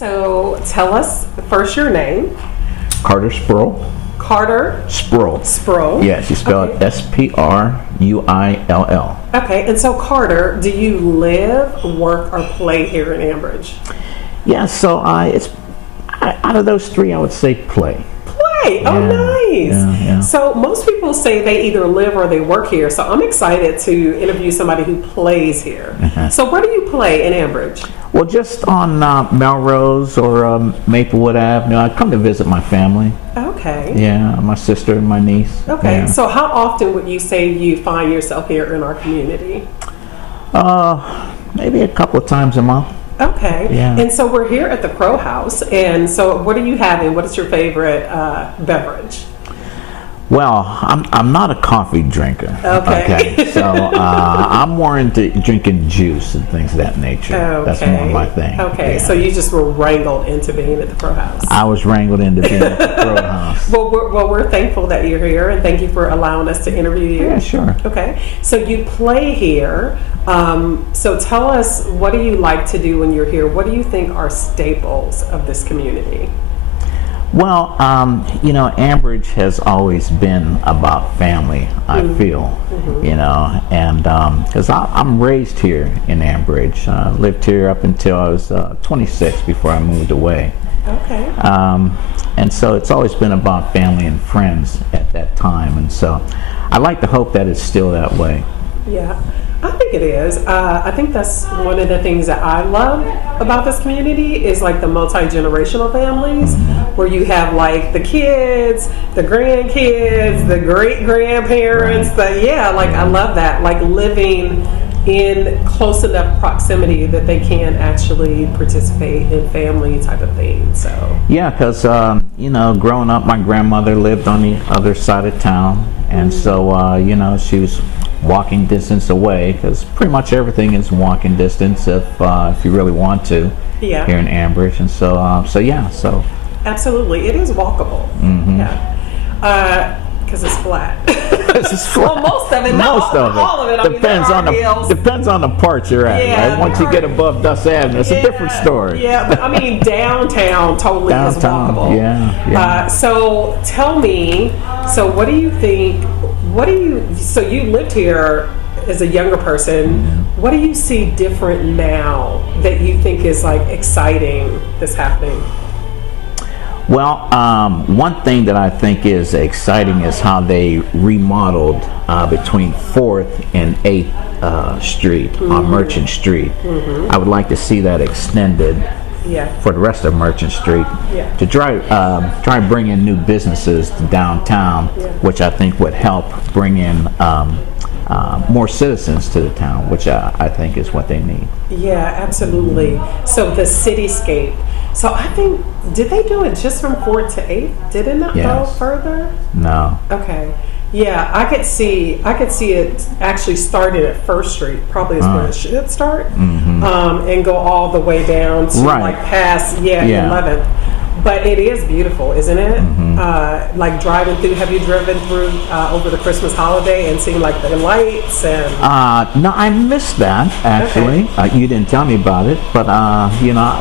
So tell us first your name. Carter Spruill. Carter Spruill. Spruill. Yes, you spell it Spruill. Okay, and so Carter, do you live, work, or play here in Ambridge? Yeah, so out of those three, I would say play. Play. Oh, nice. Yeah. So most people say they either live or they work here. So I'm excited to interview somebody who plays here. So where do you play in Ambridge? Well, just on Melrose or Maplewood Avenue. I come to visit my family. Okay. Yeah, my sister and my niece. Okay. Yeah. So how often would you say you find yourself here in our community? Maybe a couple of times a month. Okay. Yeah. And so we're here at the Crow House. And so what are you having? What is your favorite beverage? Well, I'm not a coffee drinker. Okay. So I'm more into drinking juice and things of that nature. Okay. That's more my thing. Okay. Yeah. So you just were wrangled into being at the Crow House. I was wrangled into being at the Crow House. Well, we're thankful that you're here, and thank you for allowing us to interview you. Yeah, sure. Okay. So you play here. So tell us, what do you like to do when you're here? What do you think are staples of this community? Well, Ambridge has always been about family, I feel, and because I'm raised here in Ambridge. Lived here up until I was 26 before I moved away. Okay. And so it's always been about family and friends at that time, and so I like to hope that it's still that way. Yeah, I think it is. I think that's one of the things that I love about this community is like the multi-generational families where you have like the kids, the grandkids, the great-grandparents. I love that. Like living in close enough proximity that they can actually participate in family type of things. So yeah, because growing up, my grandmother lived on the other side of town, and so she was walking distance away, because pretty much everything is walking distance if you really want to. Yeah. Here in Ambridge, and so absolutely, it is walkable. Yeah. Because it's flat. Well, most of it. Not all of it. Depends on the part you're at. Yeah, right? Once you get above Dust Avenue, it's a different story. Yeah, but downtown totally is walkable. Yeah. So tell me. So what do you think? So you lived here as a younger person. What do you see different now that you think is like exciting that's happening? Well, one thing that I think is exciting is how they remodeled between 4th and 8th Street on Merchant Street. I would like to see that extended for the rest of Merchant Street to try and bring in new businesses to downtown, which I think would help bring in more citizens to the town, which I think is what they need. Yeah, absolutely. So the cityscape. So I think, did they do it just from 4th to 8th? Did it not go further? No. Okay. Yeah, I could see it actually started at 1st Street, probably is where it should start, and go all the way down to like past 11th. But it is beautiful, isn't it? Like driving through. Have you driven through over the Christmas holiday and seen like the lights and? No, I missed that actually. Okay. You didn't tell me about it, but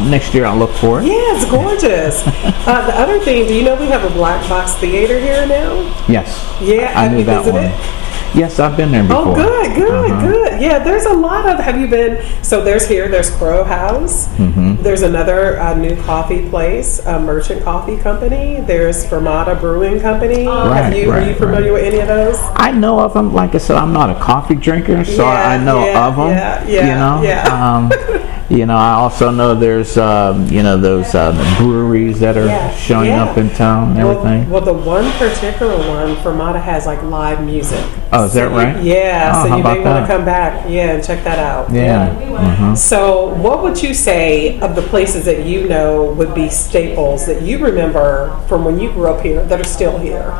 next year I'll look for it. Yeah, it's gorgeous. The other thing, do you know we have a black box theater here now? Yes. Yeah, I knew that one. Yes, I've been there before. Oh, good. Yeah, there's a lot of. Have you been? So there's Crow House. There's another new coffee place, Merchant Coffee Company. There's Fermata Brewing Company. Are you familiar with any of those? I know of them. Like I said, I'm not a coffee drinker, so I know of them. I also know there's those breweries that are showing up in town and everything. Well, the one particular one, Fermata, has like live music. Oh, is that right? So you may want to come back, and check that out. So, what would you say of the places that you know would be staples that you remember from when you grew up here that are still here?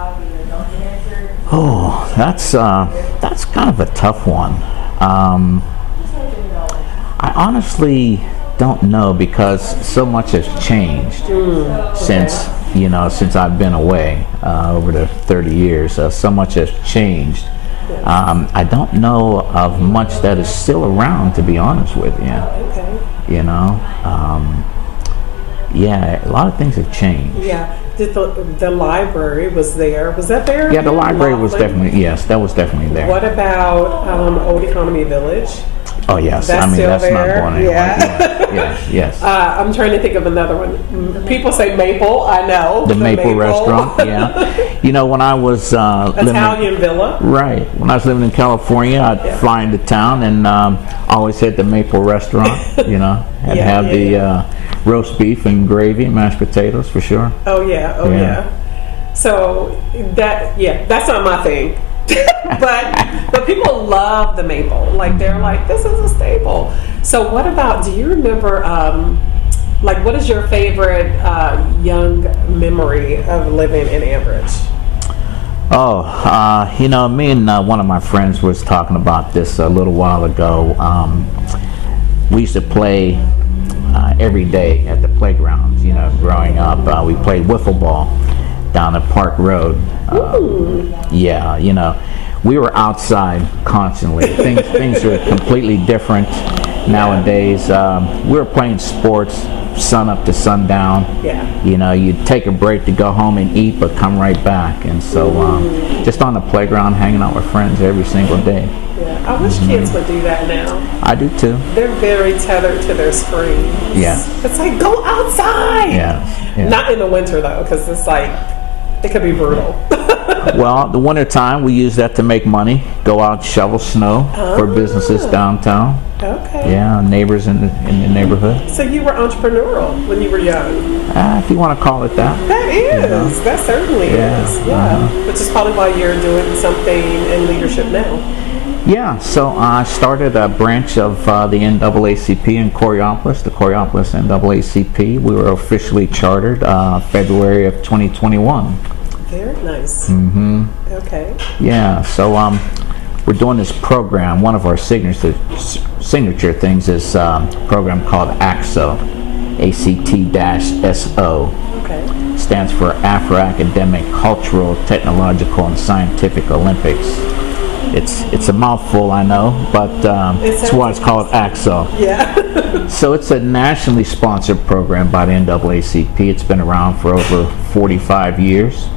Oh, that's kind of a tough one. I honestly don't know, because so much has changed since I've been away over the 30 years. So much has changed. I don't know of much that is still around, to be honest with you. Okay. Yeah, a lot of things have changed. Yeah. Did the library was there? Was that there? Yeah, the library was Laughlin? definitely, yes, that was definitely there. What about Old Economy Village? Oh, yes. That's I mean, still that's there? not going anywhere. Yeah. Yes, yes. I'm trying to think of another one. People say Maple. I know The Maple Restaurant, yeah. You know, when I was living Italian Villa. right, when I was living in California, I'd fly into town and always hit the Maple Restaurant, you know, and Yeah, have yeah, the roast beef and gravy and mashed potatoes for sure. Oh yeah. Oh Yeah. yeah. So that's not my thing. but people love the Maple. Like they're like, this is a staple. So what about? Do you remember? Like, what is your favorite young memory of living in Ambridge? Oh, you know, me and one of my friends was talking about this a little while ago. We used to play every day at the playgrounds, you know, growing up. We played wiffle ball down at Park Road. Yeah, you know, we were outside constantly. Things are completely different nowadays. We were playing sports sun up to sundown. Yeah. You know, you'd take a break to go home and eat, but come right back. And so just on the playground, hanging out with friends every single day. Yeah. I wish kids would do that now. I do too. They're very tethered to their screens. Yeah. It's like, go outside. Yeah. Not in the winter though, because it's like, it could be brutal. Well, the winter time, we use that to make money. Go out, shovel snow for businesses downtown. Okay. Yeah, neighbors in the neighborhood. So you were entrepreneurial when you were young. If you want to call it that. That is. That certainly Yeah. is. Yeah. Which is probably why you're doing something in leadership now. Yeah, so I started a branch of the NAACP in Coriopolis, the Coriopolis NAACP. We were officially chartered February of 2021. Very nice. Mm-hmm. Okay. Yeah, so we're doing this program. One of our signature things is a program called ACT-SO, ACT-SO. Okay. Stands for Afro-Academic, Cultural, Technological, and Scientific Olympics. It's a mouthful, I know, but that's why it's called ACT-SO. Yeah. So it's a nationally sponsored program by the NAACP. It's been around for over 45 years.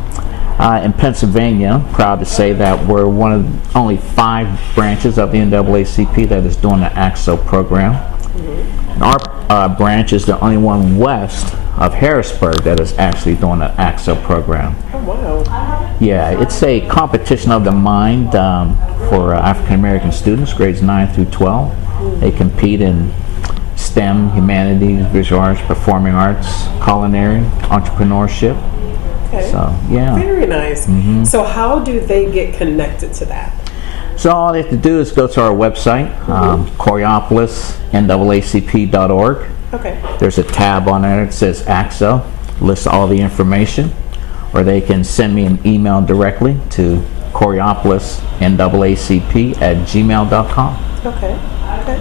In Pennsylvania, proud to say that we're one of only 5 branches of the NAACP that is doing the ACT-SO program. And our branch is the only one west of Harrisburg that is actually doing the ACT-SO program. Oh, wow. Yeah, it's a competition of the mind for African American students, grades 9 through 12. They compete in STEM, humanities, visual arts, performing arts, culinary, entrepreneurship. Okay. So, yeah. Very nice. So how do they get connected to that? So all they have to do is go to our website, CoriopolisNAACP.org. Okay. There's a tab on there that says ACT-SO, lists all the information, or they can send me an email directly to CoriopolisNAACP@gmail.com. Okay. Okay.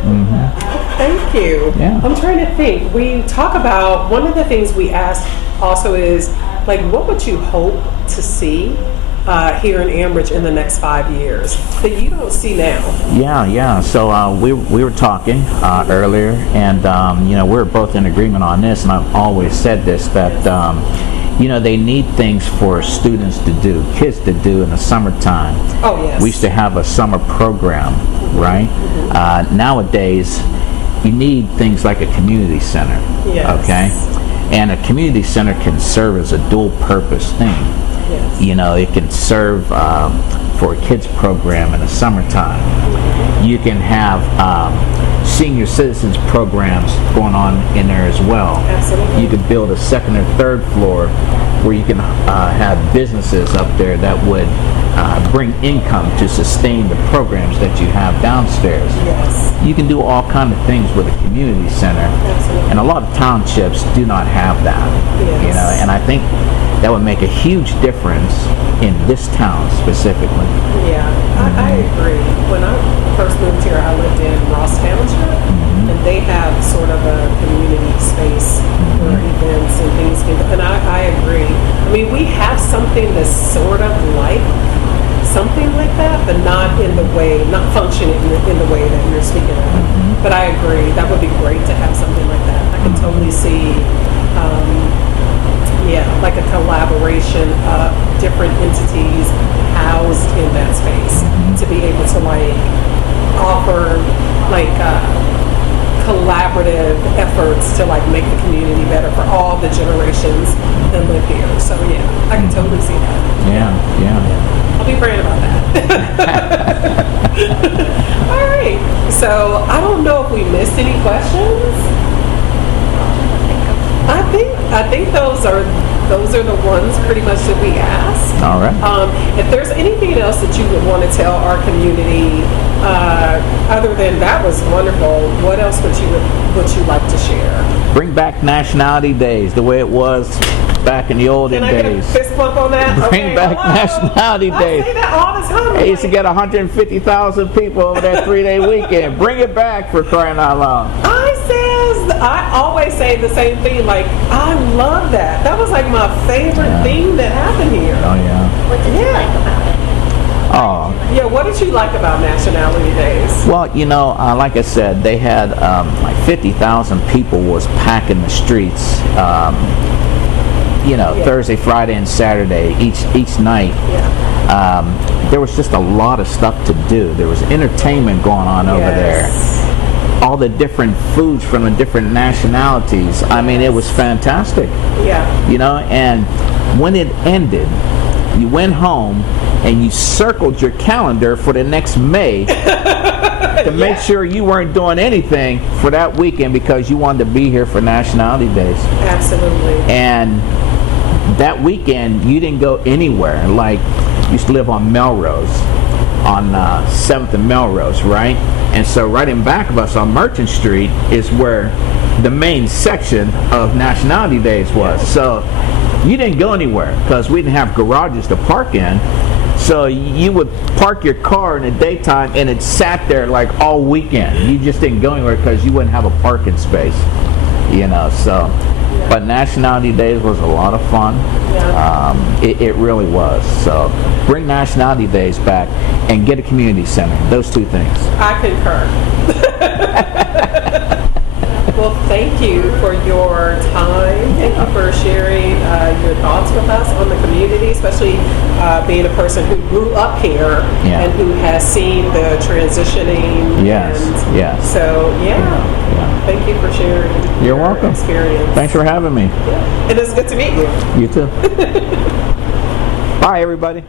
Thank you. Yeah. I'm trying to think. We talk about, one of the things we ask also is, like, what would you hope to see here in Ambridge in the next 5 years that you don't see now? Yeah. So we were talking earlier, and you know, we're both in agreement on this, and I've always said this, that you know, they need things for students to do, kids to do in the summertime. Oh, yes. We used to have a summer program, right? Nowadays, you need things like a community center, Yes. okay? And a community center can serve as a dual purpose thing. Yes. You know, it can serve for a kids program in the summertime. You can have senior citizens programs going on in there as well. Absolutely. You could build a second or third floor where you can have businesses up there that would bring income to sustain the programs that you have downstairs. Yes. You can do all kinds of things with a community center. Absolutely. And a lot of townships do not have that. Yes. You know, and I think that would make a huge difference in this town specifically. Yeah, I agree. When I first moved here, I lived in Ross Township, and they have sort of a community space where events and things can, and I agree. I mean, we have something that's sort of like something like that, but not in the way, not functioning in the way that you're speaking of. But I agree, that would be great to have something like that. I can totally see collaboration of different entities housed in that space to be able to like offer like collaborative efforts to like make the community better for all the generations that live here. So yeah, I can totally see that. Yeah. I'll be praying about that. All right. So I don't know if we missed any questions. I think those are the ones pretty much that we asked. All right. If there's anything else that you would want to tell our community, other than that was wonderful, what else would you like to share? Bring back Nationality Days the way it was back in the olden Can I get a days. fist bump on that? Bring Okay, back hello? Nationality Days. I say that all the time. They used to get 150,000 people over that 3-day weekend. Bring it back, for crying out loud. I always say the same thing. Like, I love that. That was like my favorite thing that happened here. Oh, yeah. What did you like about it? Oh, Yeah, what did you like about Nationality Days? well, like I said, they had like 50,000 people was packing the streets. Thursday, Friday, and Saturday each night. Yeah. There was just a lot of stuff to do. There was entertainment going on over there. Yes. All the different foods from the different nationalities. I mean, it was fantastic. Yeah. And when it ended, you went home and you circled your calendar for the next May to make sure you weren't doing anything for that weekend because you wanted to be here for Nationality Days. Absolutely. And that weekend, you didn't go anywhere. Like, you used to live on Melrose, on 7th and Melrose, right? And so right in back of us on Merchant Street is where the main section of Nationality Days was. So you didn't go anywhere because we didn't have garages to park in. So you would park your car in the daytime and it sat there like all weekend. You just didn't go anywhere because you wouldn't have a parking space, so. But Nationality Days was a lot of fun. Yeah. It really was. So bring Nationality Days back and get a community center. Those two things. I concur. Well, thank you for your time. Thank you for sharing your thoughts with us on the community, especially being a person who grew up here and who has seen the transitioning. Yes. And Yes. So, thank you for sharing You're your welcome. experience. Thanks for having me. It is good to meet you. You too. Bye, everybody.